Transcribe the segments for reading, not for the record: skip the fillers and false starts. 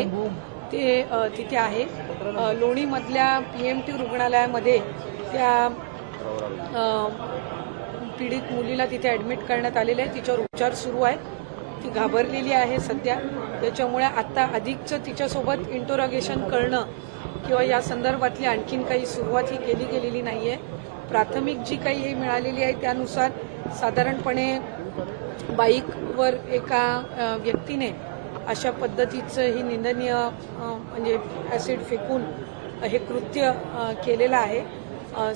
आहे ते तिथे आहे. लोणीमधल्या PMT रुग्णालयामध्ये त्या पीडित मुलीला तिथे ॲडमिट करण्यात आलेले आहे. तिच्यावर उपचार सुरू आहे. ती घाबरलेली आहे सध्या. त्याच्यामुळे आत्ता अधिकचं तिच्यासोबत इंटरोगेशन करणं किंवा या संदर्भातली आणखीन काही सुरुवात ही केली गेलेली नाही आहे. प्राथमिक जी काही हे मिळालेली आहे त्यानुसार साधारणपणे बाईकवर एका व्यक्तीने अशा पद्धतीचं ही निंदनीय म्हणजे ॲसिड फेकून हे कृत्य केलेलं आहे.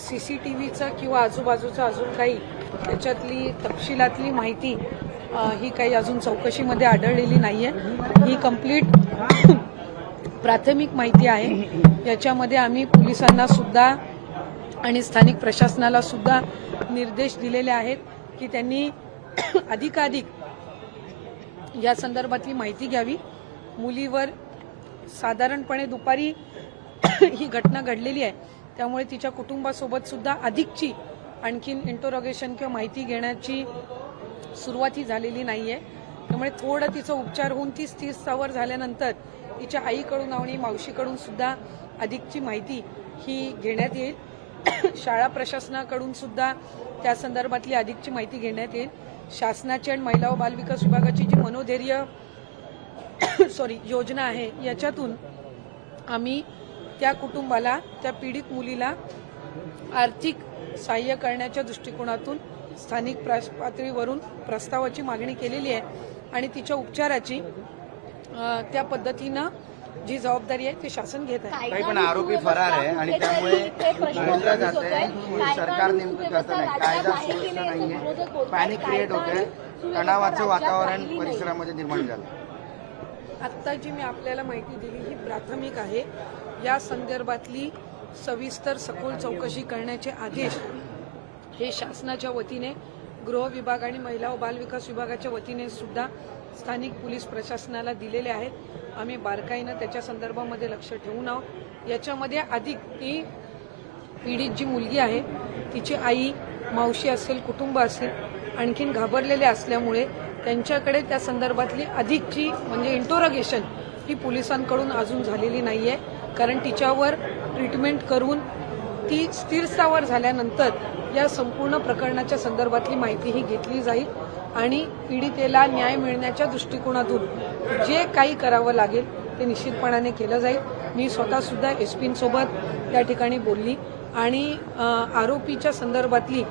CCTVचं किंवा आजूबाजूचं अजून काही त्याच्यातली तपशिलातली माहिती ही काही अजून चौकशीमध्ये आढळलेली नाही आहे. ही कंप्लीट प्राथमिक माहिती आहे. याच्यामध्ये आम्ही पोलिसांना सुद्धा आणि स्थानिक प्रशासनाला सुद्धा निर्देश दिलेले आहेत की त्यांनी अधिकाधिक या संदर्भातली माहिती घ्यावी. मुलीवर साधारणपणे दुपारी ही घटना घडलेली आहे त्यामुळे तिच्या कुटुंबासोबत सुद्धा अधिकची आणखीन इंटरोगेशन किंवा माहिती घेण्याची सुरुवात ही झालेली नाही आहे. त्यामुळे थोडं तिचा उपचार होऊन ती स्थिर स्थावर झाल्यानंतर तिच्या आईकडून आणि मावशीकडून सुद्धा अधिकची माहिती ही घेण्यात येईल. शाळा प्रशासनाकडून सुद्धा त्या संदर्भातली अधिकची माहिती घेण्यात येईल. शासनाची आणि महिला व बालविकास विभागाची जी मनोधैर्य योजना आहे याच्यातून आम्ही त्या कुटुंबाला त्या पीडित मुलीला आर्थिक सहाय्य करण्याच्या दृष्टिकोनातून स्थानिक पातळीवरून प्रस्तावाची मागणी केलेली आहे आणि तिच्या उपचाराची त्या पद्धतीनं जी जबाबदारी आहे ती शासन घेत आहे. काही पण आरोपी फरार आहे आणि त्यामुळे बोललं जाते सरकार नेमकं करतं नाही, कायदा सुव्यवस्था नाहीये, पॅनिक क्रिएट होते, तणावाचं वातावरण परिसरामध्ये निर्माण झालं. आत्ता जी मी आपल्याला माहिती दिली ही प्राथमिक आहे. या संदर्भातली सविस्तर सखोल चौकशी करण्याचे आदेश हे शासनाच्या वतीने गृह विभाग आणि महिला व बालविकास विभागाच्या वतीने सुद्धा स्थानिक पोलीस प्रशासनाला दिलेले आहेत. आम्ही बारकाईनं त्याच्या संदर्भामध्ये लक्ष ठेवून आहोत. याच्यामध्ये अधिक ती पीडित जी मुलगी आहे तिची आई, मावशी असेल, कुटुंब असेल आणखीन घाबरलेले असल्यामुळे त्यांच्याकडे त्या संदर्भातली अधिकची म्हणजे इंटरोगेशन ही पोलिसांकडून अजून झालेली नाही आहे. कारण तिच्यावर ट्रीटमेंट करून ती स्थिरस्थावर झाल्यानंतर या संपूर्ण प्रकरणाच्या संदर्भातली माहिती ही घेतली जाईल आणि पीडितेला न्याय मिळण्याच्या दृष्टिकोनातून जे काही करावं लागेल ते निश्चितपणाने केलं जाईल. मी स्वतःसुद्धा SP-सोबत त्या ठिकाणी बोलली आणि आरोपीच्या संदर्भातली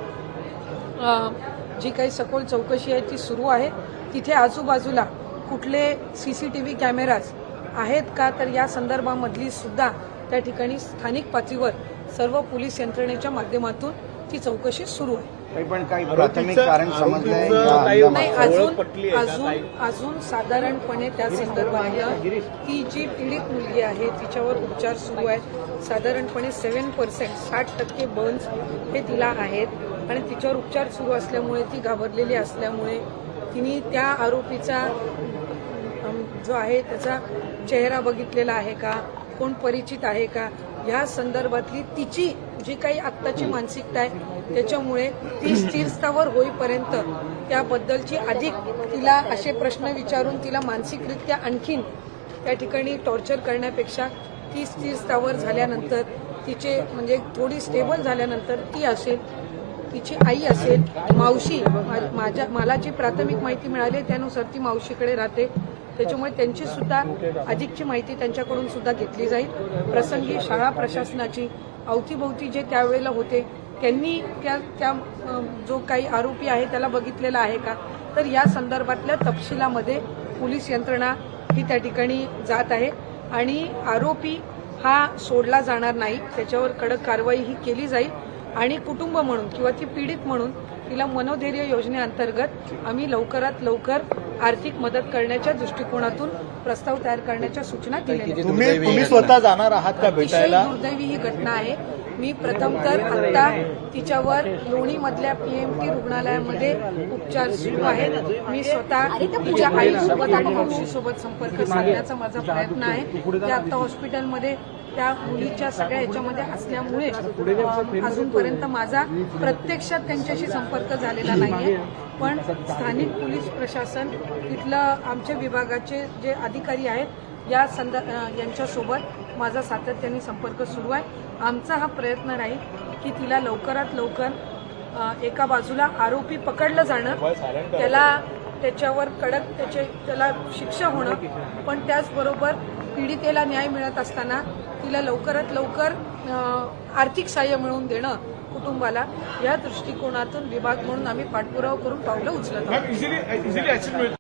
जी काही सखोल चौकशी आहे ती सुरू आहे. तिथे आजूबाजूला कुठले CCTV कॅमेराज आहेत का तर या संदर्भामधली सुद्धा त्या ठिकाणी स्थानिक पातळीवर सर्व पोलीस यंत्रणेच्या माध्यमातून ती चौकशी सुरू आहे. पण काही प्राथमिक कारण समजलंय नाही, अजून साधारणपणे त्या संदर्भात ती जी पीडित मुलगी आहे तिच्यावर उपचार सुरू आहेत. साधारणपणे 7% 60% बर्न्स हे तिला आहेत आणि तिच्यावर उपचार सुरू असल्यामुळे ती घाबरलेली असल्यामुळे तिने त्या आरोपीचा जो आहे त्याचा चेहरा बघितलेला आहे का, कोण परिचित आहे का, ह्या संदर्भातली तिची जी काही आत्ताची मानसिकता आहे त्याच्यामुळे ती स्थिरस्थावर होईपर्यंत त्याबद्दलची अधिक तिला असे प्रश्न विचारून तिला मानसिकरित्या आणखीन त्या ठिकाणी टॉर्चर करण्यापेक्षा ती स्थिरस्थावर झाल्यानंतर तिचे म्हणजे थोडी स्टेबल झाल्यानंतर ती असेल, तिची आई असेल, मावशी, मला जी प्राथमिक माहिती मिळाली त्यानुसार ती मावशीकडे राहते त्याच्यामुळे त्यांची सुद्धा अधिकची माहिती त्यांच्याकडून सुद्धा घेतली जाईल. प्रसंगी शाळा प्रशासनाची अवतीभोवती जे त्यावेळेला होते त्यांनी त्या जो काही आरोपी आहे त्याला बघितलेला आहे का तर या संदर्भातल्या तपशिलामध्ये पोलीस यंत्रणा ही त्या ठिकाणी जात आहे आणि आरोपी हा सोडला जाणार नाही, त्याच्यावर कडक कारवाई ही केली जाईल आणि कुटुंब म्हणून किंवा ती पीडित म्हणून तिला मनोधैर्य योजनेअंतर्गत आम्ही लवकरात लवकर आर्थिक मदत करण्याच्या दृष्टिकोनातून प्रस्ताव तयार करण्याच्या सूचना दिल्या. तुम्ही स्वतः जाणार आहात का भेटायला? दुर्दैवी ही घटना आहे. मी प्रथम तर आत्ता तिच्यावर लोणीमधल्या PMT रुग्णालयामध्ये उपचार सुरू आहेत. मी स्वतः तिच्या आईसोबत आणि मावशीसोबत संपर्क साधण्याचा माझा प्रयत्न आहे. त्या आत्ता हॉस्पिटलमध्ये त्या मुलीच्या सगळ्या याच्यामध्ये असल्यामुळे अजूनपर्यंत माझा प्रत्यक्षात त्यांच्याशी संपर्क झालेला नाहीये. पण स्थानिक पोलीस प्रशासन, इथलं आमच्या विभागाचे जे अधिकारी आहेत यांच्यासोबत माझा सातत्याने संपर्क सुरू आहे. आमचा हा प्रयत्न राहील की तिला लवकरात लवकर एका बाजूला आरोपी पकडलं जाणं, त्याच्यावर कडक त्याला शिक्षा होणं, पण त्याचबरोबर पीडितेला न्याय मिळत असताना तिला लवकरात लवकर आर्थिक सहाय्य मिळवून देणं कुटुंबाला, या दृष्टिकोनातून विभाग म्हणून आम्ही पाठपुरावा करून पावलं उचलत आहोत.